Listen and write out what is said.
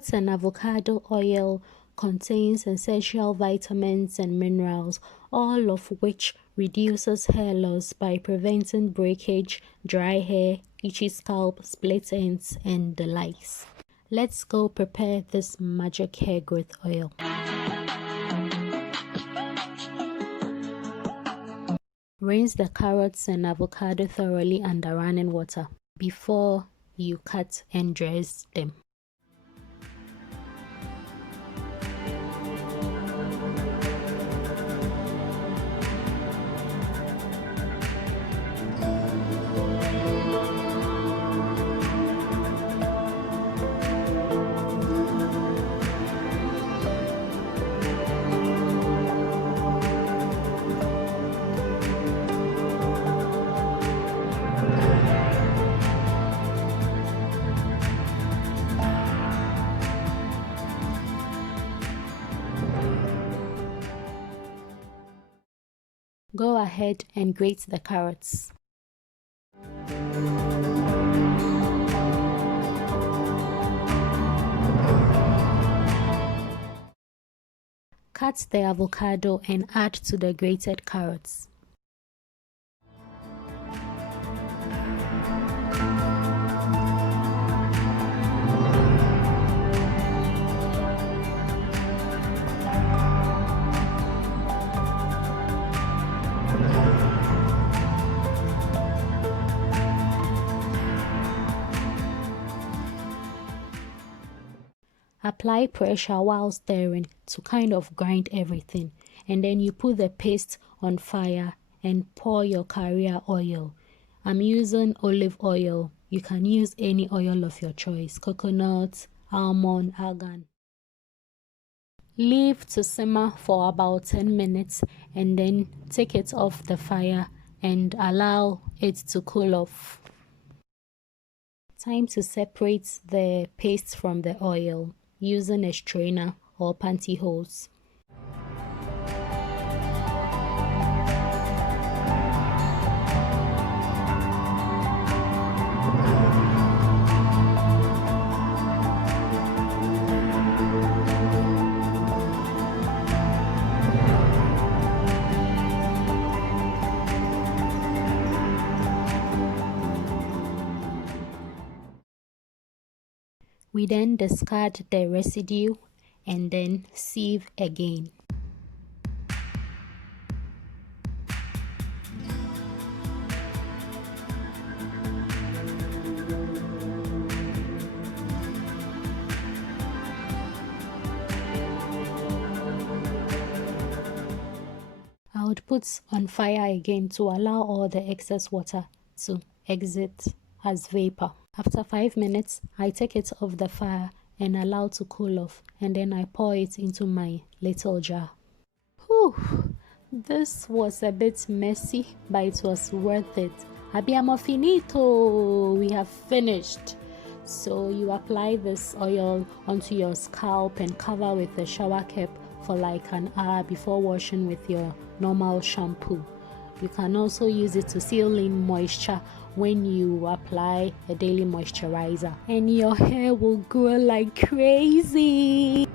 Carrots and avocado oil contains essential vitamins and minerals, all of which reduces hair loss by preventing breakage, dry hair, itchy scalp, split ends, and the likes. Let's go prepare this magic hair growth oil. Rinse the carrots and avocado thoroughly under running water before you cut and dress them. Go ahead and grate the carrots. Cut the avocado and add to the grated carrots. Apply pressure while stirring to kind of grind everything, and then you put the paste on fire and pour your carrier oil. I'm using olive oil. You can use any oil of your choice, coconut, almond, argan. Leave to simmer for about 10 minutes and then take it off the fire and allow it to cool off. Time to separate the paste from the oil using a strainer or pantyhose. We then discard the residue and then sieve again. I would put on fire again to allow all the excess water to exit as vapor. After 5 minutes, I take it off the fire and allow to cool off, and then I pour it into my little jar. Whew, this was a bit messy, but it was worth it. Abbiamo finito! We have finished. So you apply this oil onto your scalp and cover with a shower cap for like an hour before washing with your normal shampoo. You can also use it to seal in moisture when you apply a daily moisturizer, and your hair will grow like crazy.